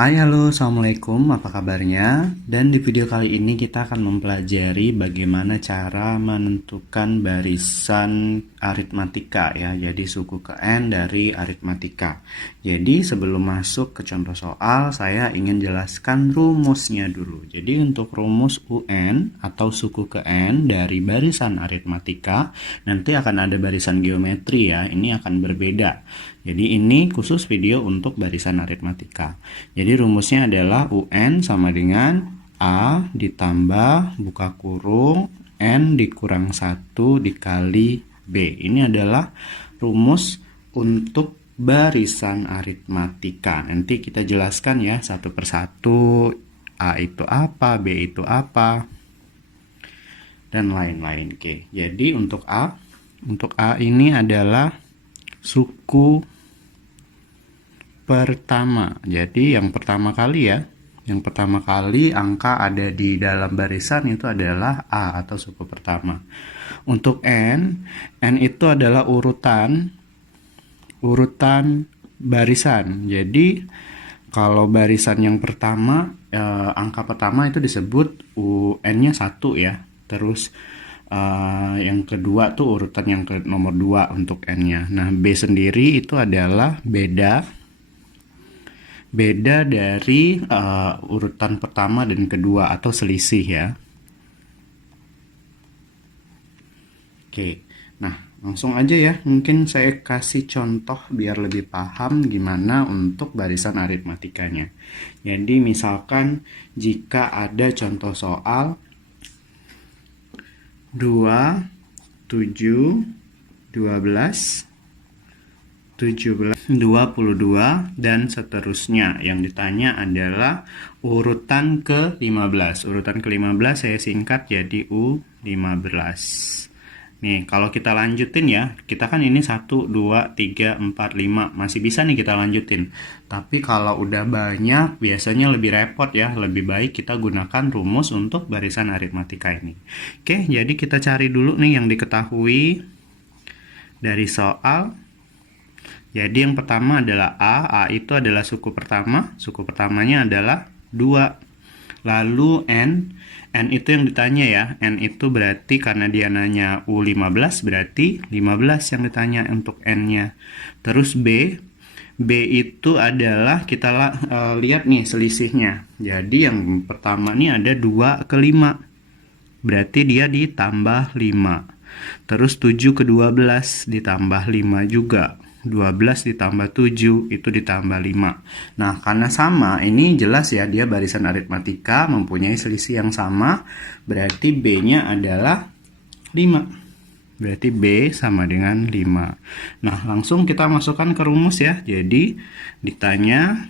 Hai halo, assalamualaikum, apa kabarnya? Dan di video kali ini kita akan mempelajari bagaimana cara menentukan barisan aritmatika ya, jadi suku ke N dari aritmatika. Jadi sebelum masuk ke contoh soal, saya ingin jelaskan rumusnya dulu. Jadi untuk rumus UN atau suku ke N dari barisan aritmatika, nanti akan ada barisan geometri ya, ini akan berbeda. Jadi ini khusus video untuk barisan aritmatika. Jadi rumusnya adalah UN sama dengan A ditambah buka kurung N dikurang 1 dikali B. Ini adalah rumus untuk barisan aritmatika. Nanti kita jelaskan ya satu persatu, A itu apa, B itu apa, dan lain-lain. Oke, jadi untuk A ini adalah suku pertama. Jadi yang pertama kali ya, yang pertama kali angka ada di dalam barisan itu adalah A atau suku pertama. Untuk N itu adalah urutan barisan. Jadi kalau barisan yang pertama, angka pertama itu disebut UN-nya 1 ya. Terus yang kedua tuh urutan yang ke nomor 2 untuk N-nya. Nah, B sendiri itu adalah beda dari urutan pertama dan kedua atau selisih ya. Oke, nah langsung aja ya, mungkin saya kasih contoh biar lebih paham gimana untuk barisan aritmatikanya. Jadi misalkan jika ada contoh soal 2, 7, 12, 17, 22, dan seterusnya. Yang ditanya adalah urutan ke-15. Urutan ke-15 saya singkat jadi U15. Nih, kalau kita lanjutin ya, kita kan ini 1, 2, 3, 4, 5. Masih bisa nih kita lanjutin. Tapi kalau udah banyak, biasanya lebih repot ya. Lebih baik kita gunakan rumus untuk barisan aritmatika ini. Oke, jadi kita cari dulu nih yang diketahui dari soal. Jadi yang pertama adalah A itu adalah suku pertama. Suku pertamanya adalah 2. Lalu N itu yang ditanya ya. N itu berarti karena dia nanya U15 berarti 15 yang ditanya untuk N-nya. Terus B itu adalah kita lihat nih selisihnya. Jadi yang pertama nih ada 2 ke 5. Berarti dia ditambah 5. Terus 7 ke 12 ditambah 5 juga. 12 ditambah 7 itu ditambah 5. Nah, karena sama, ini jelas ya dia barisan aritmatika mempunyai selisih yang sama, berarti B-nya adalah 5. Berarti B sama dengan 5. Nah, langsung kita masukkan ke rumus ya. Jadi, ditanya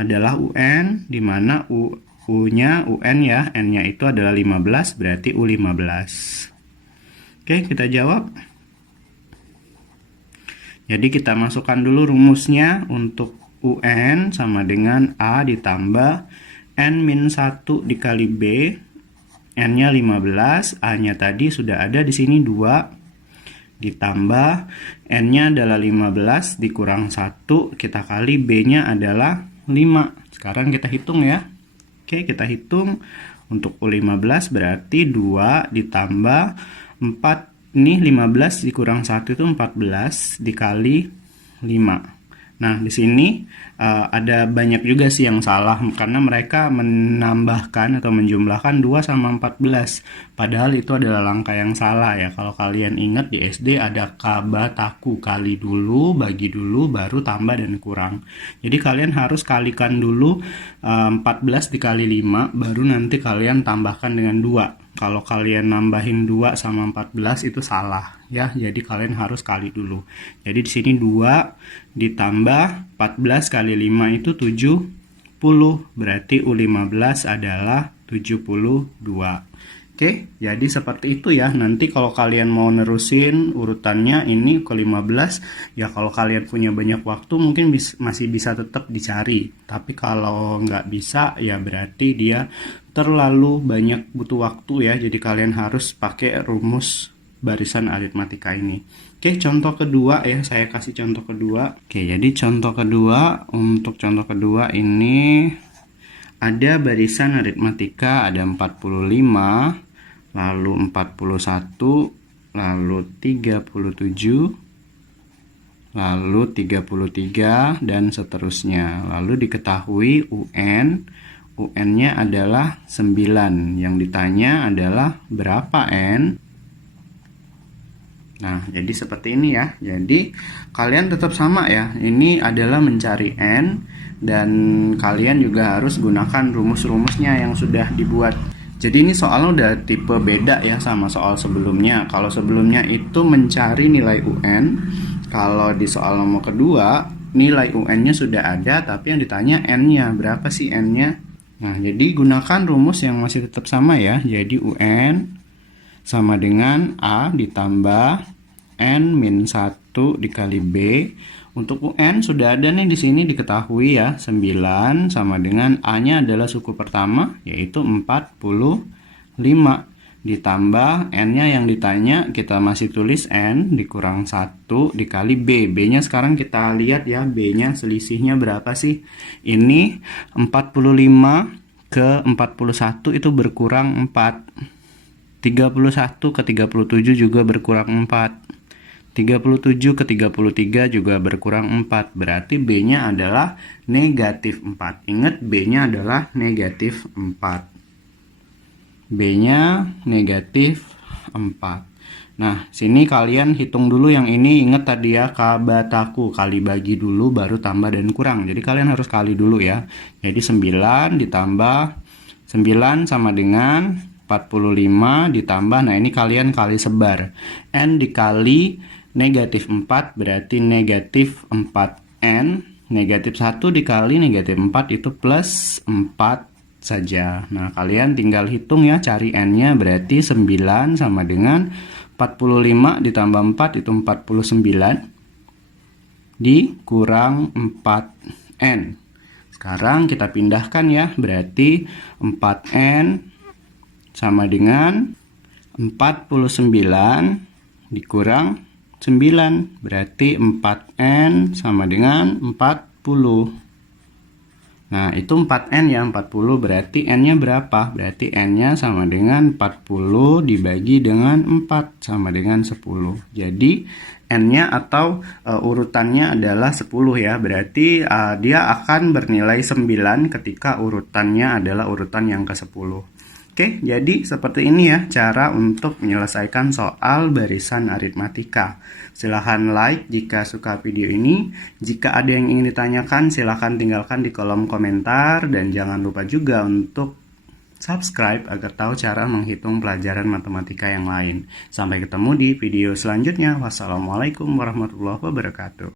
adalah UN, di mana U-nya UN ya, N-nya itu adalah 15, berarti U15. Oke, kita jawab. Jadi kita masukkan dulu rumusnya untuk UN sama dengan A ditambah N-1 dikali B. N-nya 15, A-nya tadi sudah ada di sini 2. Ditambah N-nya adalah 15 dikurang 1, kita kali B-nya adalah 5. Sekarang kita hitung ya. Oke, kita hitung. Untuk U15 berarti 2 ditambah 4. Ini 15 dikurang 1 itu 14 dikali 5. Nah, di sini ada banyak juga sih yang salah karena mereka menambahkan atau menjumlahkan 2 sama 14. Padahal itu adalah langkah yang salah ya. Kalau kalian ingat di SD ada kabataku, kali dulu, bagi dulu, baru tambah dan kurang. Jadi kalian harus kalikan dulu 14 dikali 5, baru nanti kalian tambahkan dengan 2. Kalau kalian nambahin 2 sama 14 itu salah ya. Jadi kalian harus kali dulu. Jadi di sini 2 ditambah 14 kali 5 itu 70. Berarti U15 adalah 72. Oke, jadi seperti itu ya. Nanti kalau kalian mau nerusin urutannya ini ke 15, ya kalau kalian punya banyak waktu mungkin masih bisa tetap dicari. Tapi kalau nggak bisa ya berarti dia terlalu banyak butuh waktu ya. Jadi kalian harus pakai rumus barisan aritmatika ini. Oke, contoh kedua ya, saya kasih contoh kedua. Oke, jadi contoh kedua, untuk contoh kedua ini ada barisan aritmatika ada 45, lalu 41, lalu 37, lalu 33, dan seterusnya. Lalu diketahui UN-nya adalah 9. Yang ditanya adalah berapa N? Nah, jadi seperti ini ya. Jadi kalian tetap sama ya. Ini adalah mencari N, dan kalian juga harus gunakan rumus-rumusnya yang sudah dibuat. Jadi ini soalnya udah tipe beda ya sama soal sebelumnya. Kalau sebelumnya itu mencari nilai UN, kalau di soal nomor kedua nilai UN-nya sudah ada, tapi yang ditanya N-nya. Berapa sih N-nya? Nah, jadi gunakan rumus yang masih tetap sama ya. Jadi UN sama dengan A ditambah N-1 dikali B. Untuk UN sudah ada nih di sini diketahui ya, 9 sama dengan A-nya adalah suku pertama yaitu 45 ditambah N-nya yang ditanya kita masih tulis N dikurang 1 dikali B. B-nya sekarang kita lihat ya, B-nya selisihnya berapa sih? Ini 45 ke 41 itu berkurang 4. 31 ke 37 juga berkurang 4. 37 ke 33 juga berkurang 4. Berarti B-nya adalah negatif 4. Ingat, B-nya adalah negatif 4. B-nya negatif 4. Nah, sini kalian hitung dulu yang ini. Ingat tadi ya, kabataku. Kali bagi dulu baru tambah dan kurang. Jadi kalian harus kali dulu ya. Jadi 9 ditambah 9 sama dengan 45 ditambah, nah ini kalian kali sebar. N dikali negatif 4 berarti negatif 4N. Negatif 1 dikali negatif 4 itu plus 4 saja. Nah, kalian tinggal hitung ya, cari N-nya. Berarti 9 sama dengan 45 ditambah 4 itu 49 dikurang 4N. Sekarang kita pindahkan ya, berarti 4N sama dengan 49 dikurang 9. Berarti 4N sama dengan 40. Nah, itu 4N ya, 40. Berarti N-nya berapa? Berarti N-nya sama dengan 40 dibagi dengan 4 sama dengan 10. Jadi N-nya atau urutannya adalah 10 ya. Berarti dia akan bernilai 9 ketika urutannya adalah urutan yang ke-10. Oke, jadi seperti ini ya cara untuk menyelesaikan soal barisan aritmatika. Silahkan like jika suka video ini. Jika ada yang ingin ditanyakan, silahkan tinggalkan di kolom komentar. Dan jangan lupa juga untuk subscribe agar tahu cara menghitung pelajaran matematika yang lain. Sampai ketemu di video selanjutnya. Wassalamualaikum warahmatullahi wabarakatuh.